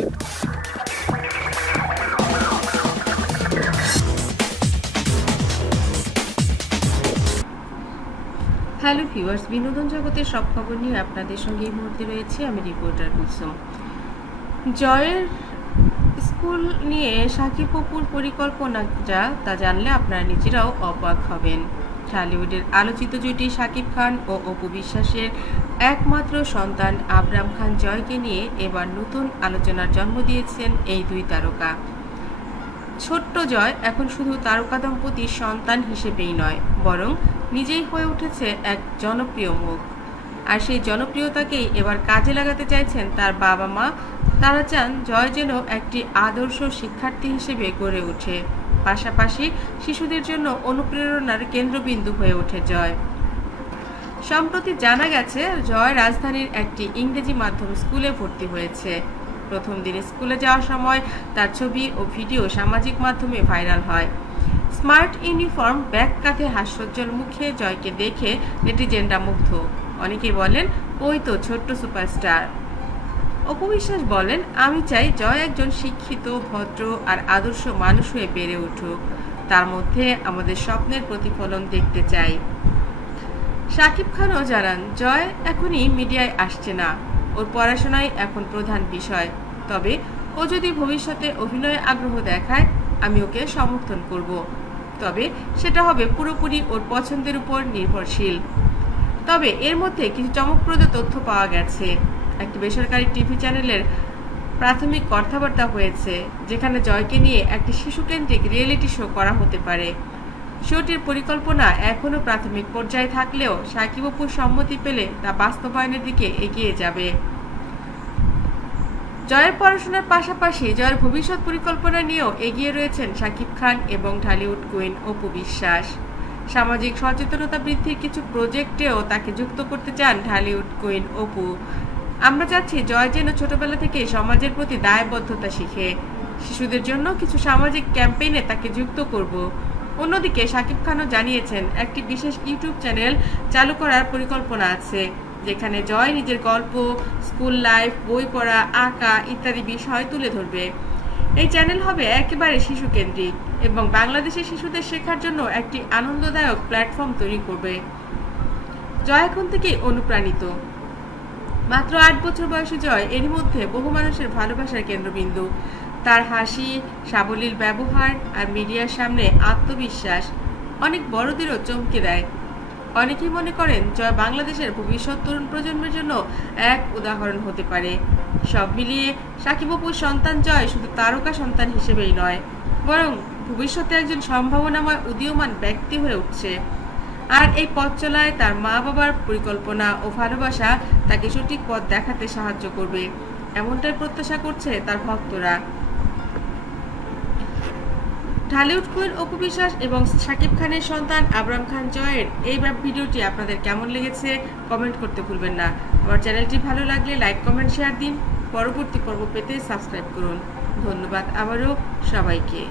Hello viewers, বিনোদন জগতের সব খবর নিয়ে আপনাদের সঙ্গে এই মুহূর্তে রয়েছে আমি রিপোর্টার কুলসুম। জয়ের স্কুল নিয়ে সাকিব অপুর পরিকল্পনা তা জানলে আপনারা নিজেরাও অবাক হবেন। ঢালিউডের আলোচিত জুটি সাকিব খান ও অপু বিশ্বাসের একমাত্র সন্তান আবরাম খান জয়কে নিয়ে এবার নতুন আলোচনার জন্ম দিয়েছেন এই দুই তারকা। ছোট্ট জয় এখন শুধু তারকা দম্পতির সন্তান হিসেবেই নয়, বরং নিজেই হয়ে উঠেছে এক জনপ্রিয় মুখ। আর সেই জনপ্রিয়তাকেই এবার কাজে লাগাতে চাইছেন তার বাবা মা। তারা চান জয় যেন একটি আদর্শ শিক্ষার্থী হিসেবে গড়ে ওঠে, পাশাপাশি শিশুদের জন্য অনুপ্রেরণার কেন্দ্রবিন্দু হয়ে ওঠে জয়। সম্প্রতি জানা গেছে জয় রাজধানীর একটি ইংরেজি মাধ্যম স্কুলে ভর্তি হয়েছে। প্রথম দিনে স্কুলে যাওয়ার সময় তার ছবি ও ভিডিও সামাজিক মাধ্যমে ভাইরাল হয়। স্মার্ট ইউনিফর্ম, ব্যাগ কাঁধে হাস্যোজ্জ্বল মুখে জয়কে দেখে নেটিজেনরা মুগ্ধ। অনেকে বলেন, ওই তো ছোট্ট সুপারস্টার। অপু বিশ্বাস বলেন, আমি চাই জয় একজন শিক্ষিত, ভদ্র আর আদর্শ মানুষ হয়ে বেড়ে উঠুক। তার মধ্যে আমাদের স্বপ্নের প্রতিফলন দেখতে চাই। সাকিব খানও জানান, জয় এখনই মিডিয়ায় আসছে না, ওর পড়াশোনাই এখন প্রধান বিষয়। তবে ও যদি ভবিষ্যতে অভিনয়ে আগ্রহ দেখায়, আমি ওকে সমর্থন করব। তবে সেটা হবে পুরোপুরি ওর পছন্দের উপর নির্ভরশীল। তবে এর মধ্যে কিছু চমকপ্রদ তথ্য পাওয়া গেছে। একটি বেসরকারি টিভি চ্যানেলের প্রাথমিক কথাবার্তা হয়েছে, যেখানে জয়কে নিয়ে একটি শিশুকেন্দ্রিক রিয়েলিটি শো করা হতে পারে। শোটির পরিকল্পনা এখনও প্রাথমিক পর্যায়ে থাকলেও সাকিব অপুর সম্মতি পেলে তা বাস্তবায়নের দিকে এগিয়ে যাবে। জয়ের পড়াশোনার পাশাপাশি জয়ের ভবিষ্যৎ পরিকল্পনা নিয়েও এগিয়ে রয়েছেন সাকিব খান এবং ঢালিউড কুইন অপু বিশ্বাস। সামাজিক সচেতনতা বৃদ্ধির কিছু প্রজেক্টেও তাকে যুক্ত করতে চান ঢালিউড কুইন অপু। আমরা চাচ্ছি জয় যেন ছোটবেলা থেকে সমাজের প্রতি দায়বদ্ধতা শিখে। শিশুদের জন্য কিছু সামাজিক ক্যাম্পেইনে তাকে যুক্ত করব। অন্যদিকে সাকিব খানও জানিয়েছেন, একটি বিশেষ ইউটিউব চ্যানেল চালু করার পরিকল্পনা আছে, যেখানে জয় নিজের গল্প, স্কুল লাইফ, বই পড়া, আঁকা ইত্যাদি বিষয় তুলে ধরবে। এই চ্যানেল হবে একেবারে শিশু কেন্দ্রিক এবং বাংলাদেশের শিশুদের শেখার জন্য একটি আনন্দদায়ক প্ল্যাটফর্ম তৈরি করবে। জয় এখন থেকেই অনুপ্রাণিত। মাত্র 8 বছর বয়সী জয় এরই মধ্যে বহু মানুষের ভালোবাসার কেন্দ্রবিন্দু। তার হাসি, সাবলীল ব্যবহার আর মিডিয়ার সামনে আত্মবিশ্বাস অনেক বড়দেরও চমকে দেয়। অনেকেই মনে করেন জয় বাংলাদেশের ভবিষ্যৎ তরুণ প্রজন্মের জন্য এক উদাহরণ হতে পারে। সব মিলিয়ে সাকিব অপুর সন্তান জয় শুধু তারকা সন্তান হিসেবেই নয়, বরং ভবিষ্যতে একজন সম্ভাবনাময় উদীয়মান ব্যক্তি হয়ে উঠছে। আর এই পথ চলায় তার মা বাবার পরিকল্পনা ও ভালোবাসা তাকে সঠিক পথ দেখাতে সাহায্য করবে, এমনটাই প্রত্যাশা করছে তার ভক্তরা। ঢালিউড কুইন অপু বিশ্বাস এবং সাকিব খানের সন্তান আবরাম খান জয়ের এই ভিডিওটি আপনাদের কেমন লেগেছে কমেন্ট করতে ভুলবেন না। আমার চ্যানেলটি ভালো লাগলে লাইক, কমেন্ট, শেয়ার দিন। পরবর্তী পর্ব পেতে সাবস্ক্রাইব করুন। ধন্যবাদ আবারও সবাইকে।